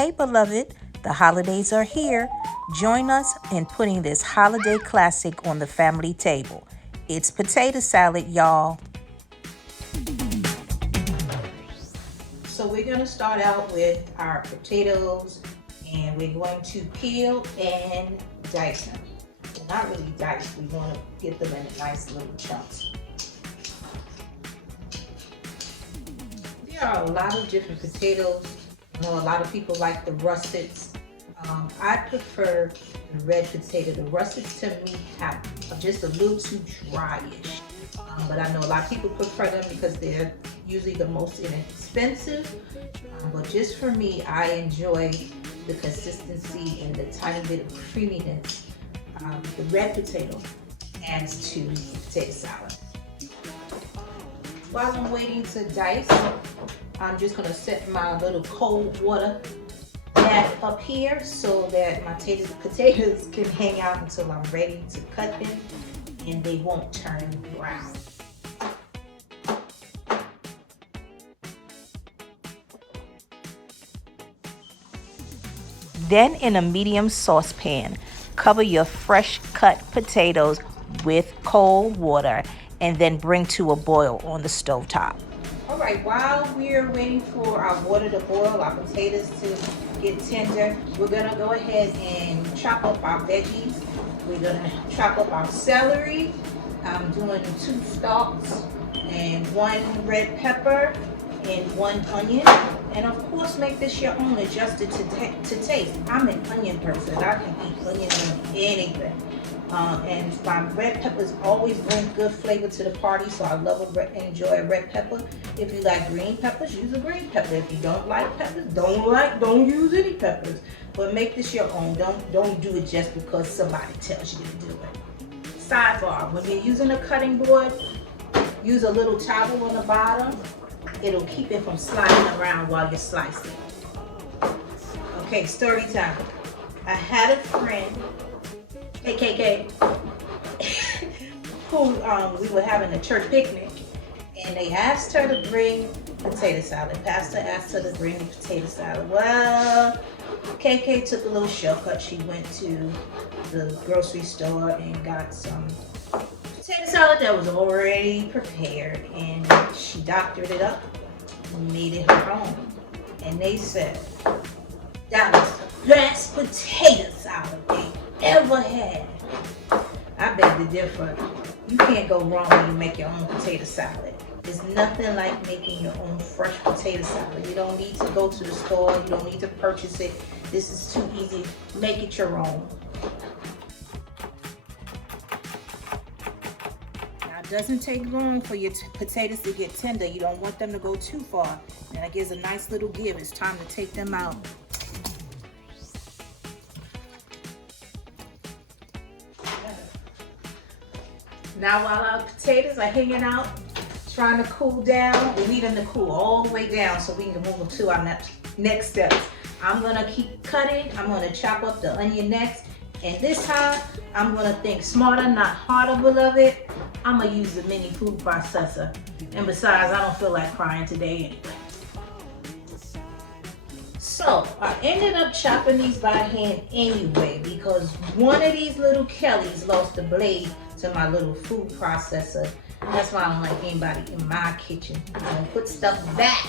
Hey beloved, the holidays are here. Join us in putting this holiday classic on the family table. It's potato salad, y'all. So we're going to start out with our potatoes, and we're going to peel and dice them. Well, not really dice, we want to get them in nice little chunks. There are a lot of different potatoes. I know a lot of people like the russets. I prefer the red potato. The russets to me are just a little too dryish. But I know a lot of people prefer them because they're usually the most inexpensive. But just for me, I enjoy the consistency and the tiny bit of creaminess the red potato adds to the potato salad. While I'm waiting to dice, I'm just going to set my little cold water mat up here so that my potatoes can hang out until I'm ready to cut them and they won't turn brown. Then in a medium saucepan, cover your fresh cut potatoes with cold water and then bring to a boil on the stovetop. All right, while we're waiting for our water to boil, our potatoes to get tender, we're gonna go ahead and chop up our veggies. We're gonna chop up our celery. I'm doing 2 stalks and 1 red pepper and 1 onion. And of course, make this your own, adjusted to taste. I'm an onion person. I can eat onions on anything. And my red peppers always bring good flavor to the party, so I love enjoy a red pepper. If you like green peppers, use a green pepper. If you don't like peppers, don't use any peppers. But make this your own. Don't do it just because somebody tells you to do it. Sidebar: when you're using a cutting board, use a little towel on the bottom. It'll keep it from sliding around while you're slicing. Okay, story time. I had a friend, KKK, who we were having a church picnic, and they asked her to bring potato salad. Pastor asked her to bring the potato salad. Well, KK took a little shortcut. She went to the grocery store and got some potato salad that was already prepared, and she doctored it up and made it her own. And they said that was the best potato salad they ever had. I beg to differ. You can't go wrong when you make your own potato salad. There's nothing like making your own fresh potato salad. You don't need to go to the store. You don't need to purchase it. This is too easy. Make it your own. It doesn't take long for your potatoes to get tender. You don't want them to go too far. And that gives a nice little give. It's time to take them out. Now while our potatoes are hanging out, trying to cool down, we need them to cool all the way down so we can move them to our next steps. I'm gonna keep cutting. I'm gonna chop up the onion next. And this time, I'm gonna think smarter, not harder, beloved. I'm gonna use the mini food processor. And besides, I don't feel like crying today anyway. So, I ended up chopping these by hand anyway because one of these little Kellys lost the blade to my little food processor. That's why I don't like anybody in my kitchen. I'm gonna put stuff back.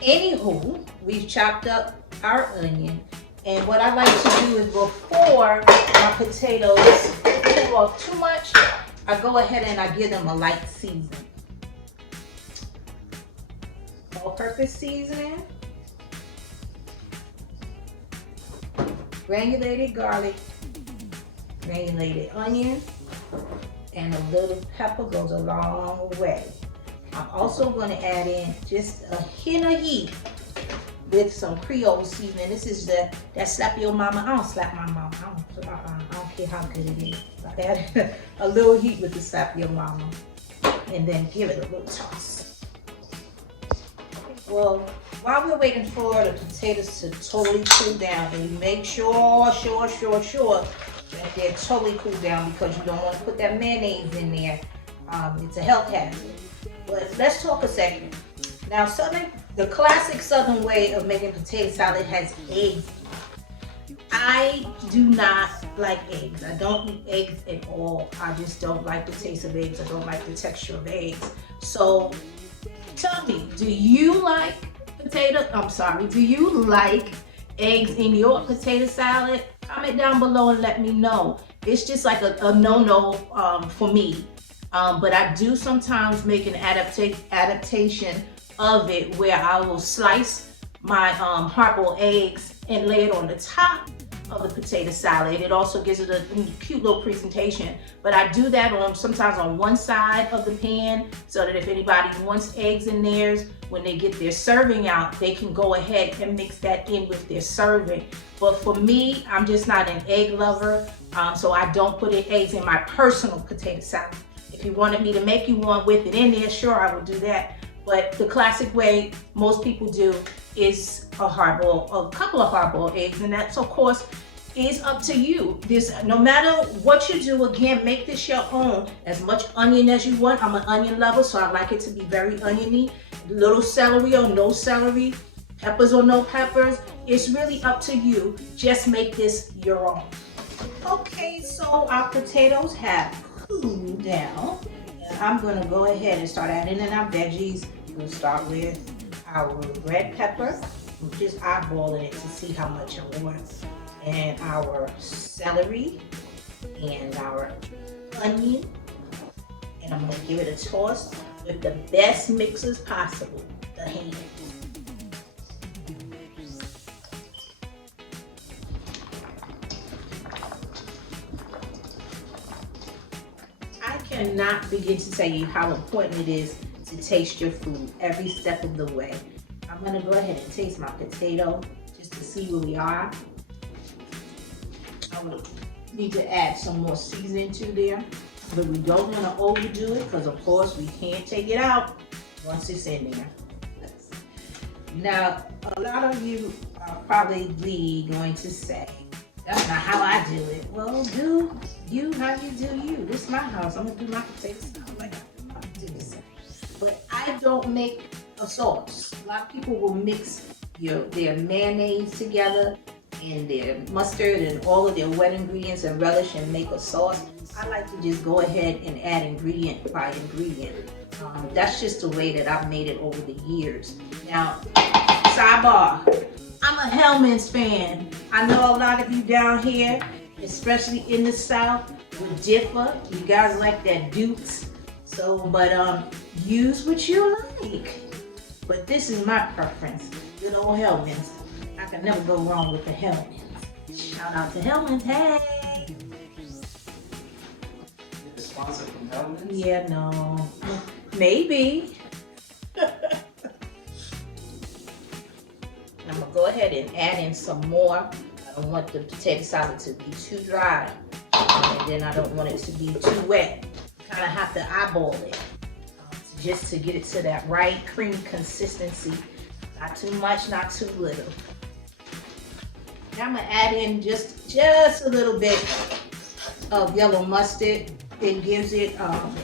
Anywho, we've chopped up our onion. And what I like to do is before my potatoes cool off too much, I go ahead and I give them a light seasoning. All-purpose seasoning, granulated garlic, granulated onion, and a little pepper goes a long way. I'm also going to add in just a hint of heat with some Creole seasoning. This is that slap your mama. I don't slap my mama. I don't care how good it is. I add a little heat with the slap your mama, and then give it a little toss. Well, while we're waiting for the potatoes to totally cool down, and you make sure that they're totally cooled down because you don't want to put that mayonnaise in there. It's a health hazard. But let's talk a second. Now, the classic Southern way of making potato salad has eggs. I do not like eggs. I don't eat eggs at all. I just don't like the taste of eggs. I don't like the texture of eggs. So tell me, do you like do you like eggs in your potato salad? Comment down below and let me know. It's just like a no-no for me. But I do sometimes make an adaptation of it where I will slice my hard-boiled eggs and lay it on the top of the potato salad. It also gives it a cute little presentation. But I do that sometimes on one side of the pan so that if anybody wants eggs in theirs, when they get their serving out, they can go ahead and mix that in with their serving. But for me, I'm just not an egg lover, so I don't put eggs in my personal potato salad. If you wanted me to make you one with it in there, sure, I would do that. But the classic way most people do is a couple of hard-boiled eggs, and that's of course is up to you. No matter what you do, again, make this your own. As much onion as you want. I'm an onion lover, so I like it to be very oniony. Little celery or no celery, peppers or no peppers. It's really up to you. Just make this your own. Okay, so our potatoes have cooled down. I'm gonna go ahead and start adding in our veggies. We'll start with our red pepper. I'm just eyeballing it to see how much I want. And our celery and our onion. And I'm gonna give it a toss with the best mixers possible, the hand. I cannot begin to tell you how important it is to taste your food every step of the way. I'm gonna go ahead and taste my potato just to see where we are. I would need to add some more seasoning to there, but we don't want to overdo it because of course we can't take it out once it's in there. Now, a lot of you are probably going to say, that's not how I do it. Well, do you how you do you. This is my house. I'm gonna do my potato salad like I do this. But I don't make a sauce. A lot of people will mix their mayonnaise together and their mustard and all of their wet ingredients and relish and make a sauce. I like to just go ahead and add ingredient by ingredient. That's just the way that I've made it over the years. Now, sidebar, I'm a Hellmann's fan. I know a lot of you down here, especially in the South, would differ. You guys like that Dukes. So, but use what you like. But this is my preference. Good old Hellmann's. I can never go wrong with the Hellmann's. Shout out to Hellmann's, hey! The sponsor from Hellmann's? Yeah, no. Maybe. I'm gonna go ahead and add in some more. I don't want the potato salad to be too dry. And then I don't want it to be too wet. You kind of have to eyeball it just to get it to that right creamy consistency. Not too much, not too little. Now I'm gonna add in just a little bit of yellow mustard. It gives it,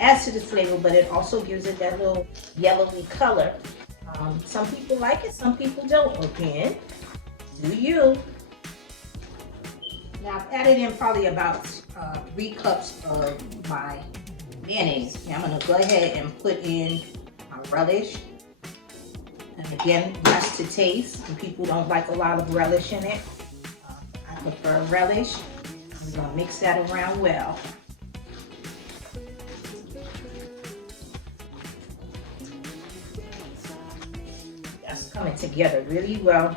adds to the flavor, but it also gives it that little yellowy color. Some people like it, some people don't. Again, do you. Now I've added in probably about 3 cups of my mayonnaise. Now I'm gonna go ahead and put in my relish. And again, that's to taste. Some people don't like a lot of relish in it. I prefer relish. We're gonna mix that around well. That's coming together really well.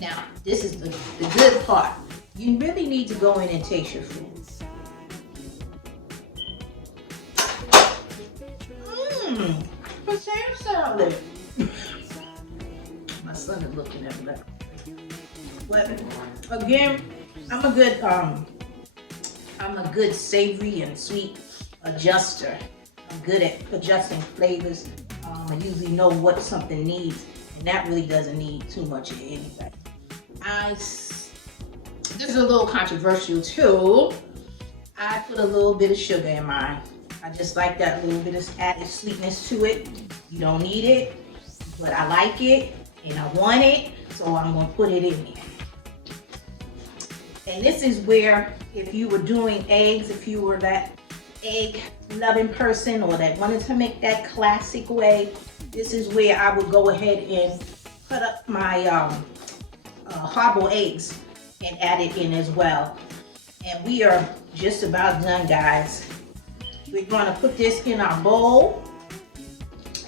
Now, this is the good part. You really need to go in and taste your food. Potato salad. My son is looking at me like, but again, I'm a good savory and sweet adjuster. I'm good at adjusting flavors. I usually know what something needs, and that really doesn't need too much of anything. This is a little controversial too. I put a little bit of sugar in mine. I just like that little bit of added sweetness to it. You don't need it. but I like it and I want it, so I'm gonna put it in there. And this is where, if you were doing eggs, if you were that egg loving person or that wanted to make that classic way, this is where I would go ahead and put up my hard-boiled eggs and add it in as well. And we are just about done, guys. We're gonna put this in our bowl,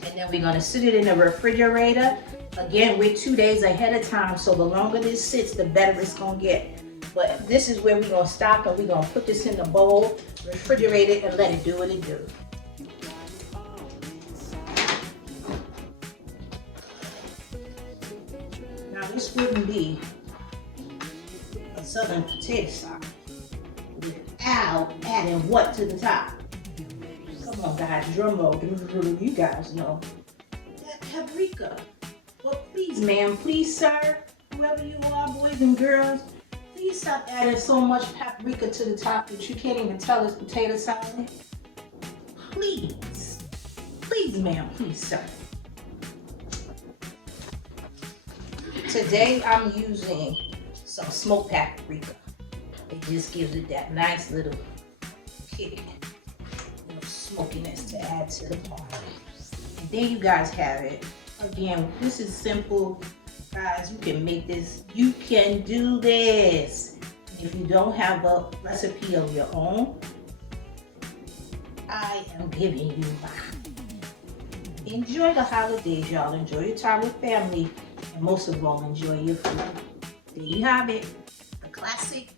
and then we're gonna sit it in the refrigerator. Again, we're 2 days ahead of time, so the longer this sits, the better it's gonna get. But this is where we're gonna stop, and we're gonna put this in the bowl, refrigerate it, and let it do what it do. Now this wouldn't be a southern potato salad without adding what to the top? Come on, guys, drum roll. You guys know that paprika. Well, please, ma'am, please, sir, whoever you are, boys and girls, please stop adding so much paprika to the top that you can't even tell it's potato salad. Please, please, ma'am, please, sir. Today I'm using some smoked paprika. It just gives it that nice little kick of smokiness to add to the party. And there you guys have it. Again, this is simple, guys. You can make this. You can do this. If you don't have a recipe of your own, I am giving you mine. Enjoy the holidays, y'all. Enjoy your time with family, and most of all, enjoy your food. There you have it, the classic,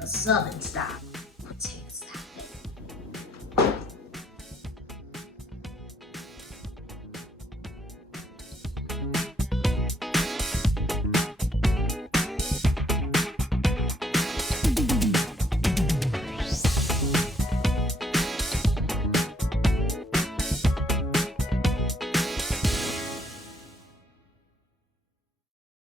the Southern style.